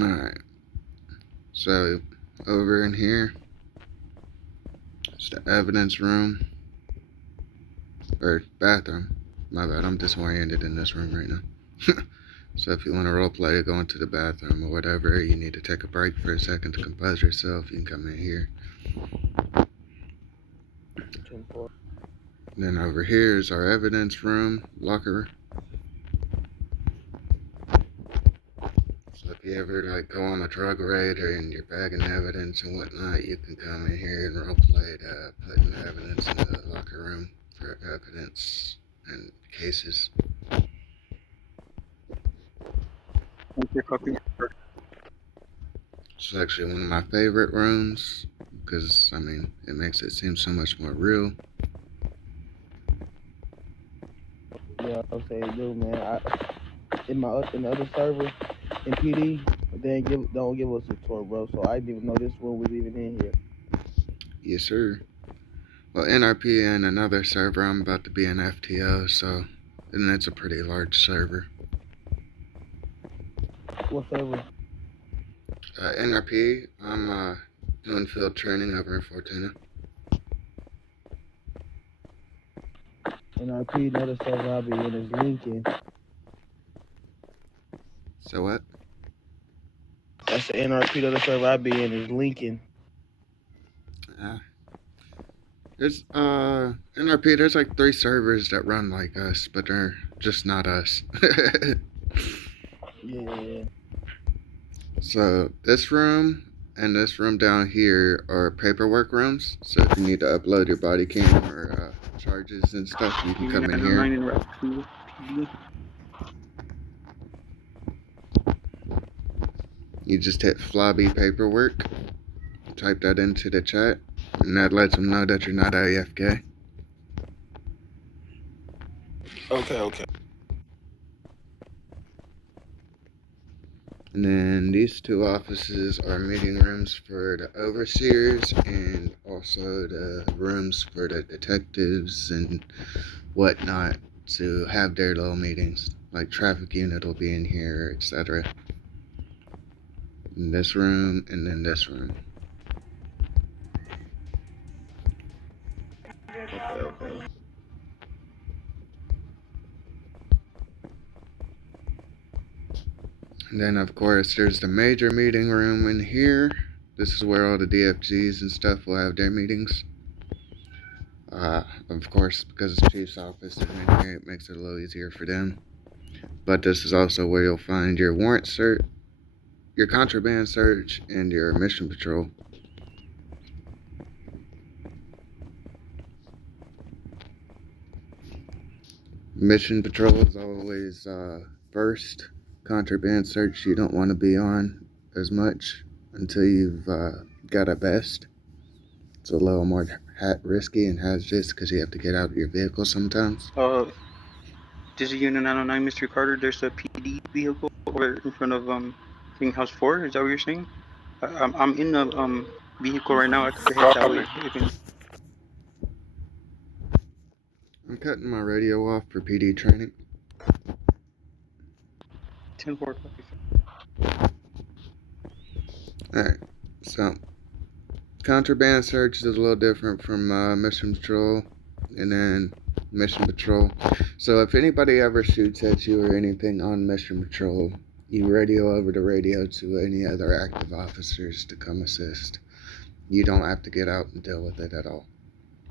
Alright, so over in here, it's the evidence room, or bathroom. My bad, I'm disoriented in this room right now. So if you want to roleplay, go into the bathroom or whatever, you need to take a break for a second to compose yourself, you can come in here. Then over here is our evidence room, locker. So if you ever like go on a drug raid or and you're bagging evidence and whatnot, you can come in here and roleplay putting evidence in the locker room for evidence and cases. It's actually one of my favorite rooms because I mean it makes it seem so much more real. Yeah, I'll say it do, man. In the other server in PD, they don't give us a tour, bro. So I didn't even know this room was even in here. Yes, sir. Well, NRP and another server, I'm about to be an FTO, so and it's a pretty large server. What server? NRP, I'm doing field training over in Fortuna. NRP, another server I'll be in is Lincoln. So what? That's the NRP, the other server I'll be in is Lincoln. There's NRP. There's like 3 servers that run like us, but they're just not us. Yeah. So this room and this room down here are paperwork rooms. So if you need to upload your body cam or charges and stuff, you can come in here. You just hit Flobby paperwork, type that into the chat, and that lets them know that you're not AFK. Okay. And then these 2 offices are meeting rooms for the overseers and also the rooms for the detectives and whatnot to have their little meetings. Like traffic unit will be in here, etc. In this room and then this room. Okay. And then of course there's the major meeting room in here. This is where all the DFGs and stuff will have their meetings. Of course, because it's Chief's office and in here, it makes it a little easier for them. But this is also where you'll find your warrant cert, your contraband search, and your mission patrol. Mission patrol is always first. Contraband search you don't want to be on as much until you've got a vest. It's a little more risky and hazardous because you have to get out of your vehicle sometimes. This is Unit 909, Mr. Carter. There's a PD vehicle over in front of House 4. Is that what you're saying? I'm in the vehicle right now. I could head that way. I'm cutting my radio off for PD training. 10-4. Alright, so contraband search is a little different from mission patrol and then mission patrol. So if anybody ever shoots at you or anything on mission patrol, you radio over the radio to any other active officers to come assist. You don't have to get out and deal with it at all.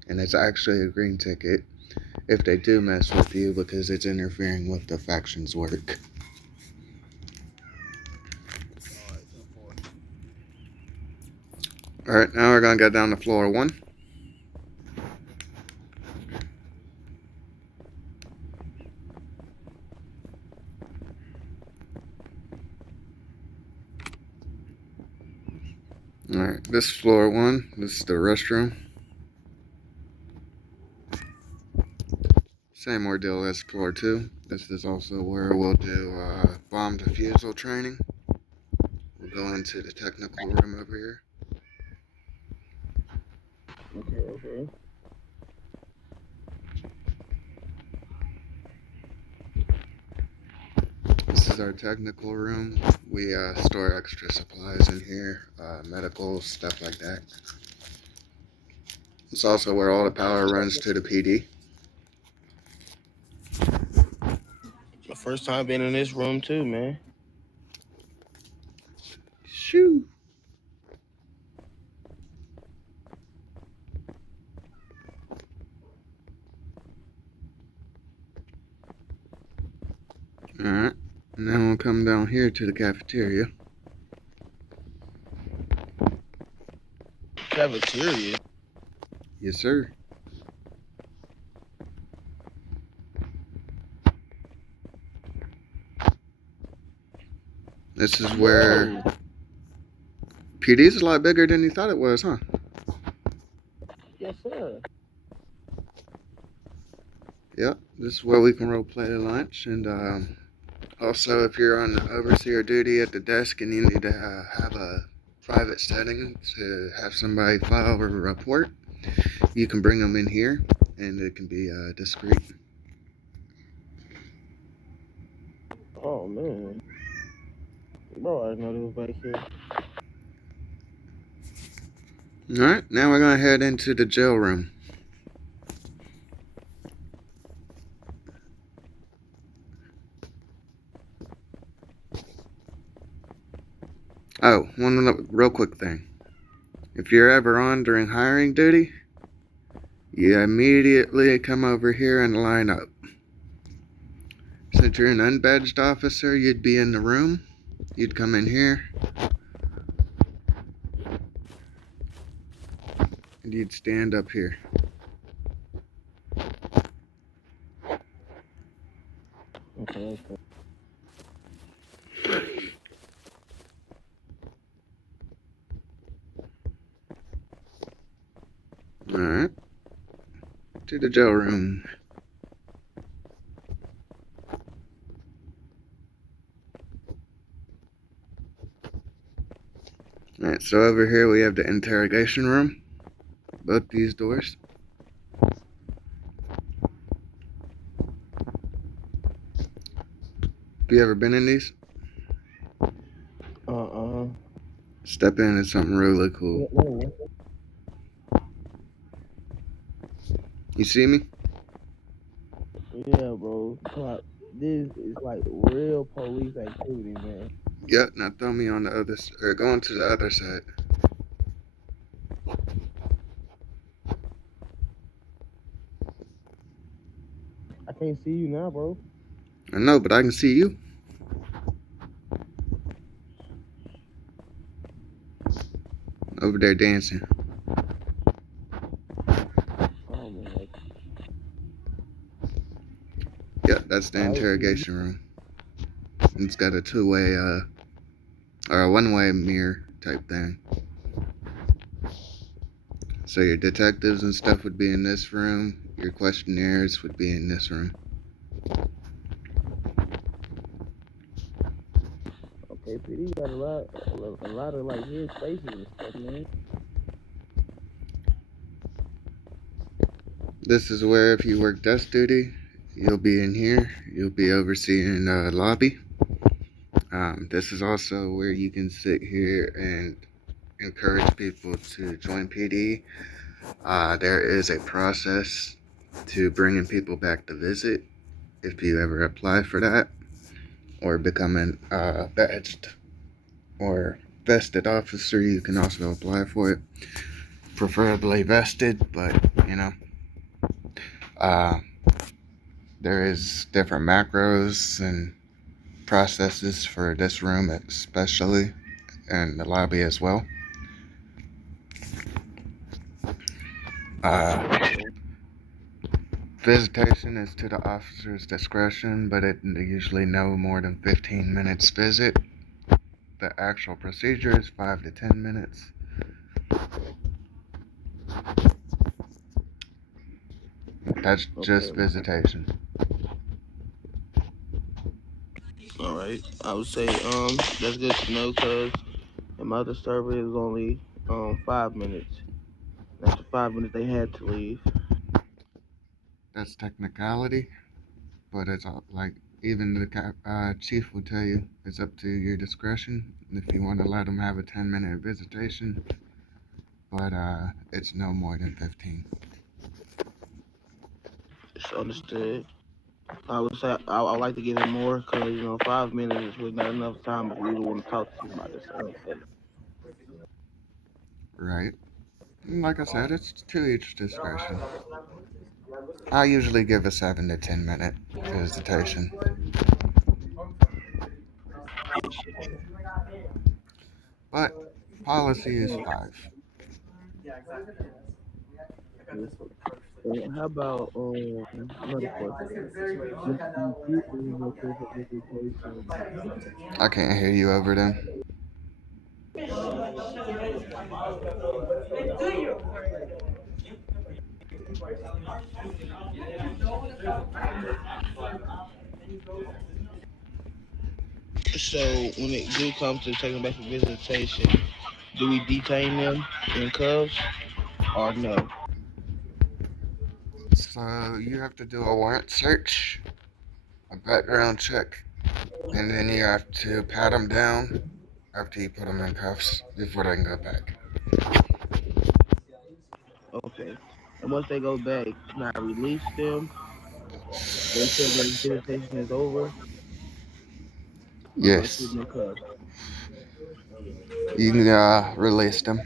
And it's actually a green ticket if they do mess with you because it's interfering with the faction's work. Alright, now we're going to go down to floor 1. Alright, this is floor 1. This is the restroom. Same ordeal as floor 2. This is also where we'll do bomb defusal training. We'll go into the technical room over here. Okay. This is our technical room. We store extra supplies in here, medical stuff like that. It's also where all the power runs to the PD. My first time being in this room too, man. Shoo. Alright, now we'll come down here to the cafeteria. Cafeteria. Yes, sir. This is where Whoa. PD's a lot bigger than you thought it was, huh? Yes, sir. Yep, this is where we can role play lunch. And also, if you're on overseer duty at the desk and you need to have a private setting to have somebody file a report, you can bring them in here and it can be discreet. Oh man. Bro, I didn't know this was back here. Alright, now we're going to head into the jail room. Oh, one real quick thing. If you're ever on during hiring duty, you immediately come over here and line up. Since you're an unbadged officer, you'd be in the room. You'd come in here. And you'd stand up here. Okay. Alright. To the jail room. Alright, so over here we have the interrogation room. Both these doors. Have you ever been in these? Step in, it's something really cool. You see me? Yeah, bro. This is like real police activity, man. Yep, now throw me on the other side, or go on to the other side. I can't see you now, bro. I know, but I can see you. Over there dancing. Oh man. Yep, that's the interrogation room. It's got a two-way, or a one-way mirror type thing. So your detectives and stuff would be in this room. Your questionnaires would be in this room. Okay, PD got a lot of like his spaces and stuff, man. This is where if you work desk duty, you'll be in here. You'll be overseeing the lobby. This is also where you can sit here and encourage people to join PD. There is a process to bringing people back to visit if you ever apply for that or become an badged or vested officer. You can also apply for it, preferably vested, but you know, there is different macros and processes for this room especially, and the lobby as well. Visitation is to the officer's discretion, but it usually no more than 15 minutes visit. The actual procedure is 5 to 10 minutes. That's just visitation. All right. I would say that's good to know because in my other server it was only 5 minutes. After 5 minutes they had to leave. That's technicality, but it's like Even the chief will tell you it's up to your discretion if you want to let them have a 10-minute visitation, but it's no more than 15. It's understood. I would say I like to give it more because 5 minutes is really not enough time if we don't want to talk to somebody. So okay. Right? And like I said, it's to each discretion. I usually give a 7 to 10 minute visitation, but policy is 5. How about another question? Mr. Putemup here for visitation. I can't hear you over them. So when it do come to taking back for visitation, do we detain them in cuffs or no? So you have to do a warrant search, a background check, and then you have to pat them down after you put them in cuffs before they can go back. Okay. And once they go back, can I release them? They said their visitation is over, or do I keep Yes, them in cuffs? you can release them.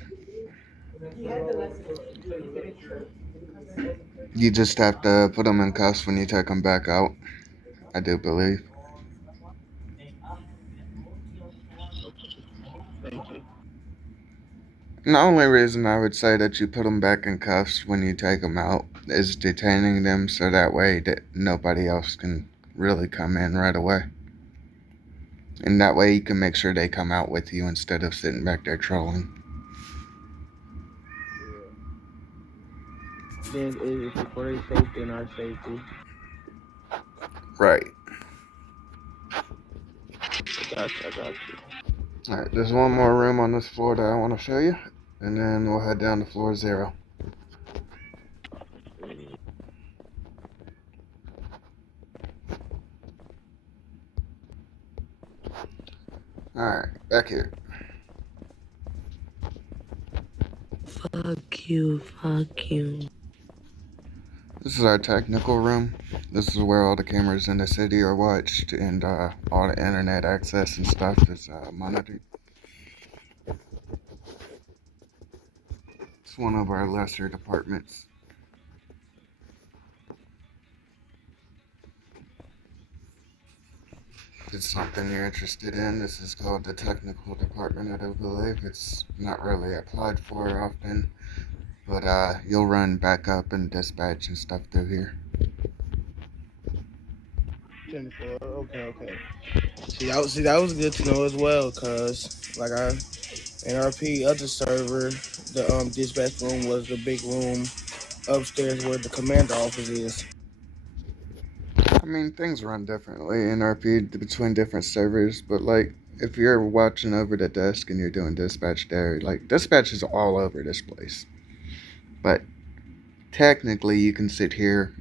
You just have to put them in cuffs when you take them back out, I do believe. Thank you. And the only reason I would say that you put them back in cuffs when you take them out is detaining them so that way that nobody else can really come in right away. And that way you can make sure they come out with you instead of sitting back there trolling. Yeah. Then it's for their safety and our safety. Right. I got you. Alright, there's one more room on this floor that I want to show you, and then we'll head down to floor 0. Alright, back here. Fuck you, fuck you. This is our technical room. This is where all the cameras in the city are watched and all the internet access and stuff is monitored. It's one of our lesser departments. If it's something you're interested in, this is called the technical department, I do believe. It's not really applied for often, but you'll run backup and dispatch and stuff through here. 24. Okay. See that was good to know as well, cause like our NRP other server, the dispatch room was the big room upstairs where the commander office is. I mean, things run differently in RP between different servers, but like if you're watching over the desk and you're doing dispatch there, like dispatch is all over this place. But technically, you can sit here,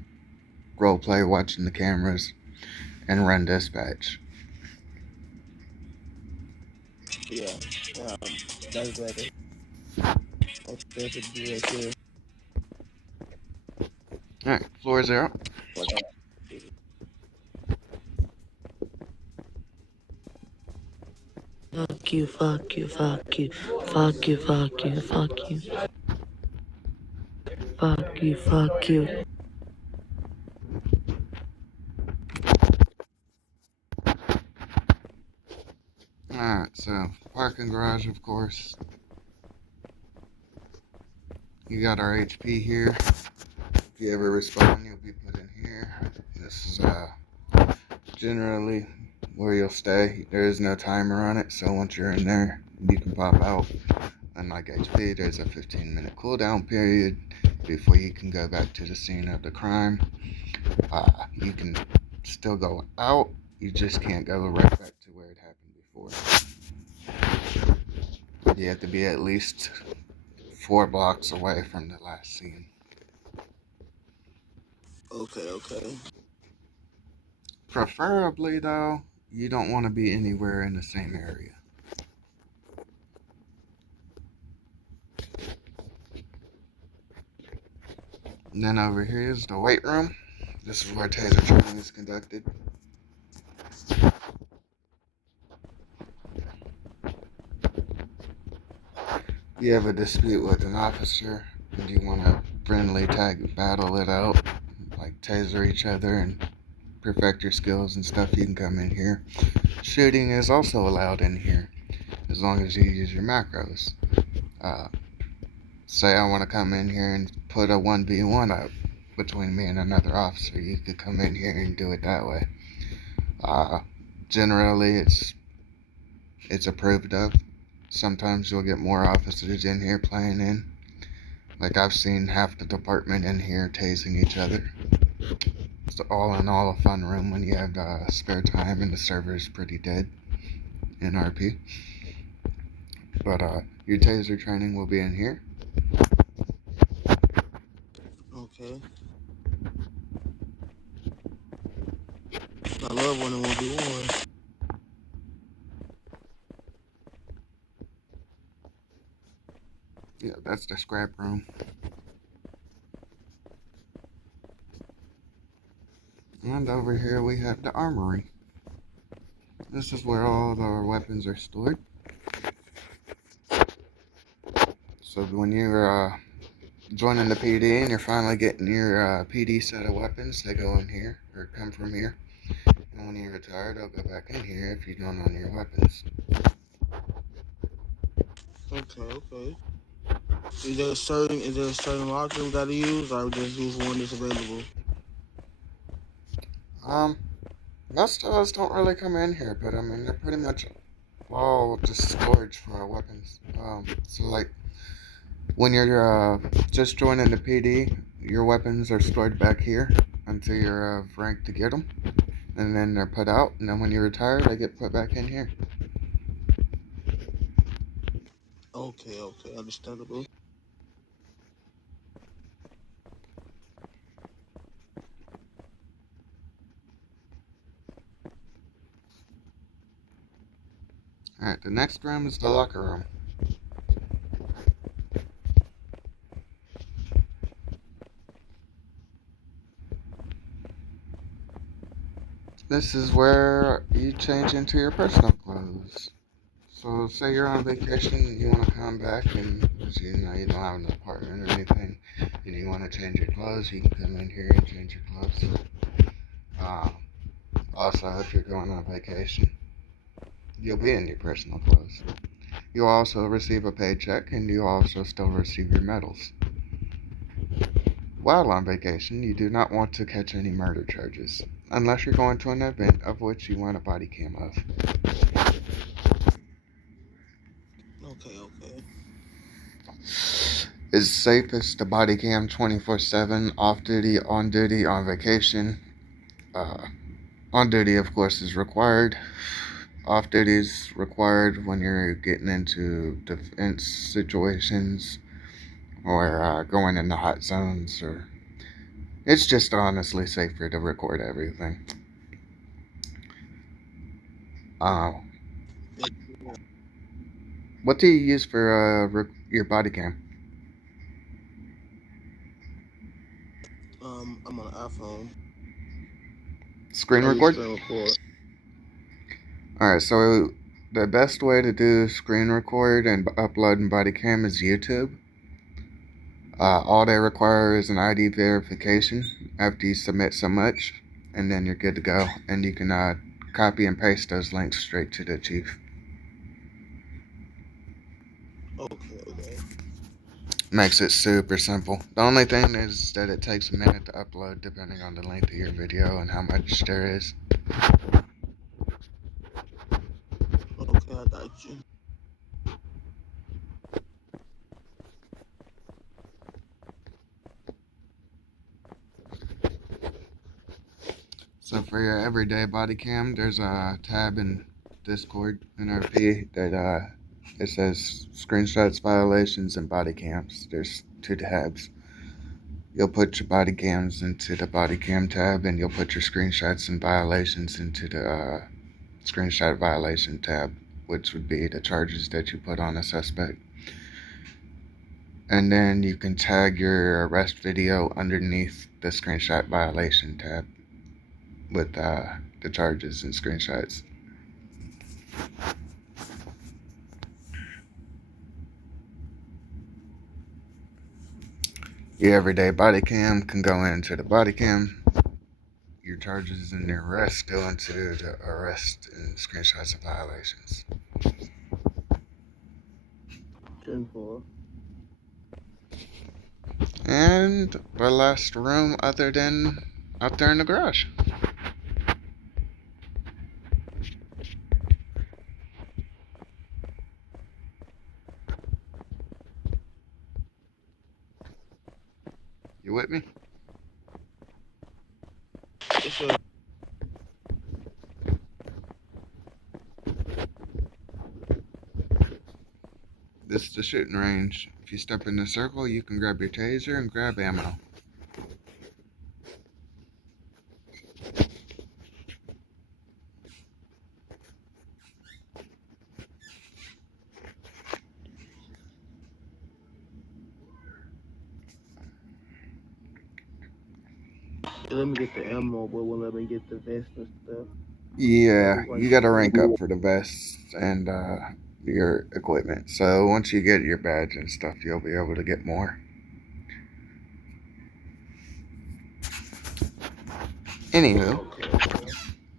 role play watching the cameras, and run dispatch. Yeah, um, that's better. Okay, to do that too. Alright, floor 0. Like, Fuck you, fuck you, fuck you. Fuck you, fuck you, fuck you. Fuck you, fuck you. Alright, so parking garage, of course. You got our HP here. If you ever respond, you'll be put in here. This is generally where you'll stay. There is no timer on it, so once you're in there, you can pop out. Unlike HP, there's a 15-minute cooldown period before you can go back to the scene of the crime. You can still go out, you just can't go right back to where it happened before. You have to be at least 4 blocks away from the last scene. okay. Preferably, though, you don't want to be anywhere in the same area. And then over here is the weight room. This is where taser training is conducted. You have a dispute with an officer and you want to friendly tag battle it out, like taser each other and perfect your skills and stuff, you can come in here. Shooting is also allowed in here as long as you use your macros. Uh, Say I want to come in here and put a 1v1 up between me and another officer, you could come in here and do it that way. Uh, Generally, it's approved of. Sometimes you'll get more officers in here playing in. Like I've seen half the department in here tasing each other. It's all in all a fun room when you have spare time and the server is pretty dead in RP. But your taser training will be in here. Okay. I love when it 1v1. Yeah, that's the scrap room. And over here we have the armory. This is where all of our weapons are stored. So when you're joining the PD and you're finally getting your PD set of weapons, they go in here or come from here. And when you're retired, they'll go back in here if you don't own your weapons. Okay. Is there a certain locker we gotta use, or just use one that's available? Um, Most of us don't really come in here, but I mean they're pretty much all just storage for our weapons. So like when you're just joining the PD, your weapons are stored back here until you're ranked to get them, and then they're put out. And then when you retire, they get put back in here. Okay, understandable. All right, the next room is the locker room. This is where you change into your personal clothes. So say you're on vacation and you want to come back and you know you don't have an apartment or anything and you want to change your clothes, you can come in here and change your clothes. Uh, Also, if you're going on vacation, you'll be in your personal clothes. You'll also receive a paycheck and you'll also still receive your medals. While on vacation, you do not want to catch any murder charges, unless you're going to an event of which you want a body cam of. Okay. It's safest to body cam 24/7, off duty, on vacation. Uh, on duty, of course, is required. Off duty is required when you're getting into defense situations or going into hot zones, or it's just honestly safer to record everything. Uh, what do you use for your body cam? I'm on an iPhone. Screen I use record? screen record. Alright, so the best way to do screen record and upload in body cam is YouTube. All they require is an ID verification after you submit so much, and then you're good to go. And you can copy and paste those links straight to the chief. Okay. Makes it super simple. The only thing is that it takes a minute to upload depending on the length of your video and how much there is. Okay, I got you. So for your everyday body cam, there's a tab in Discord NRP that it says screenshots, violations, and body cams. There's two tabs. You'll put your body cams into the body cam tab, and you'll put your screenshots and violations into the screenshot violation tab, which would be the charges that you put on a suspect. And then you can tag your arrest video underneath the screenshot violation tab with the charges and screenshots. Your everyday body cam can go into the body cam. Your charges and your arrest go into the arrest and screenshots of violations. 10-4. And the last room other than out there in the garage. You with me? Yes, sir. This is the shooting range. If you step in the circle, you can grab your taser and grab ammo. Let me get the ammo, but won't let me get the vest and stuff. Yeah, Like you gotta rank up for the vests and your equipment. So once you get your badge and stuff, you'll be able to get more. Anywho, okay.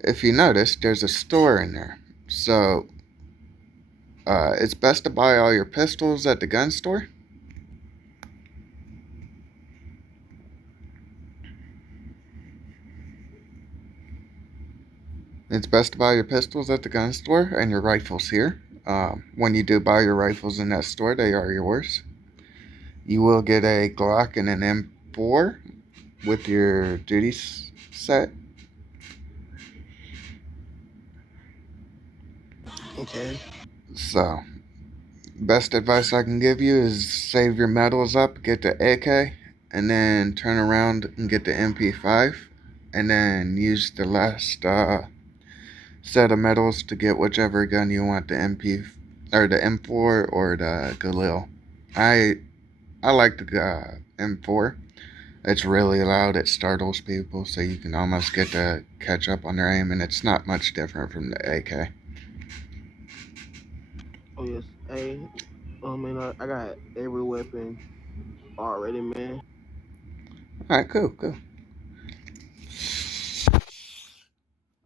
if you notice, there's a store in there. So it's best to buy all your pistols at the gun store. It's best to buy your pistols at the gun store and your rifles here. When you do buy your rifles in that store, they are yours. You will get a Glock and an M4 with your duty set. Okay. So, best advice I can give you is save your medals up, get the AK, and then turn around and get the MP5, and then use the last set of medals to get whichever gun you want, the MP or the M4 or the Galil. I like the M4. It's really loud. It startles people, so you can almost get to catch up on their aim, and it's not much different from the AK. Oh yes. Hey, man, I got every weapon already, man. All right, cool.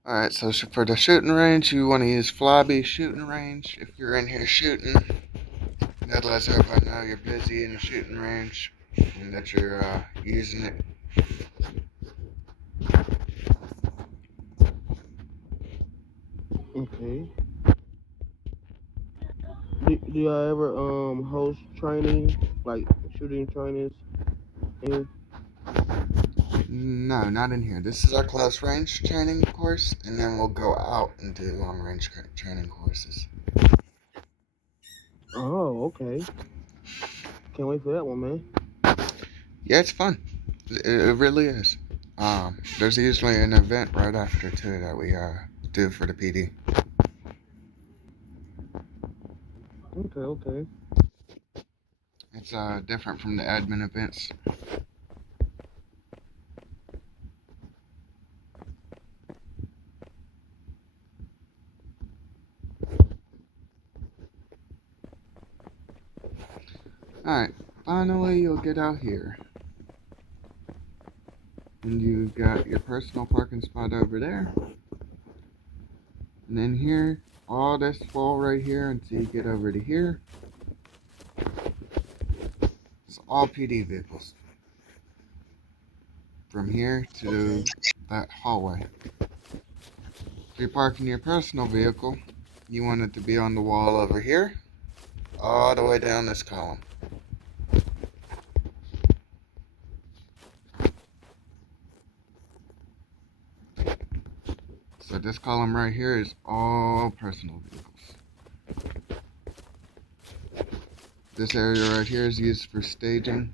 All right, so for the shooting range, you want to use Flobby shooting range. If you're in here shooting, that lets everybody know you're busy in the shooting range and that you're using it. Okay. Do y'all ever host training, like shooting trainings? In? No, not in here. This is our close range training course, and then we'll go out and do long range training courses. Oh, okay. Can't wait for that one, man. Yeah, it's fun. It really is. There's usually an event right after too that we do for the PD. Okay. It's different from the admin events. Alright, finally you'll get out here. And you've got your personal parking spot over there. And then here, all this wall right here until you get over to here. It's all PD vehicles. From here to that hallway. If you're parking your personal vehicle, you want it to be on the wall over here, all the way down this column. So this column right here is all personal vehicles. This area right here is used for staging.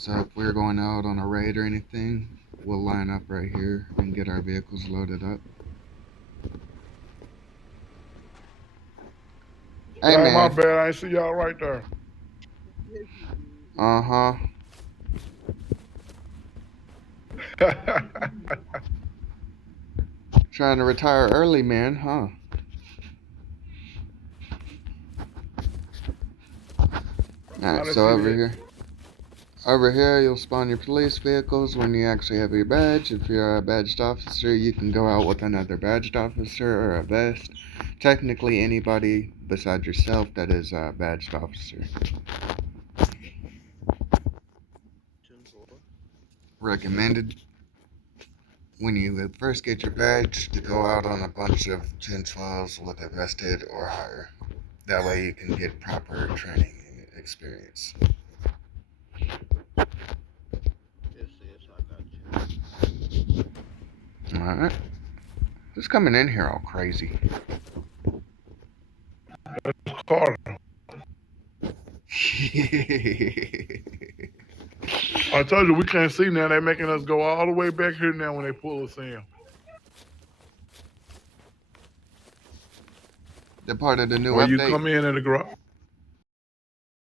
So if we're going out on a raid or anything, we'll line up right here and get our vehicles loaded up. Hey, Dang, my man. bad. I ain't see y'all right there. Uh-huh. Trying to retire early, man, huh? I Alright, didn't so see over that. here. Over here, you'll spawn your police vehicles when you actually have your badge. If you're a badged officer, you can go out with another badged officer or a vest. Technically, anybody besides yourself that is a badged officer. Recommended when you first get your badge to go out on a bunch of 10-12s with a vested or higher. That way you can get proper training and experience. Alright. Who's coming in here all crazy? Carter. I told you we can't see now. They're making us go all the way back here now when they pull us in. They're part of the new When you update. come in at the garage.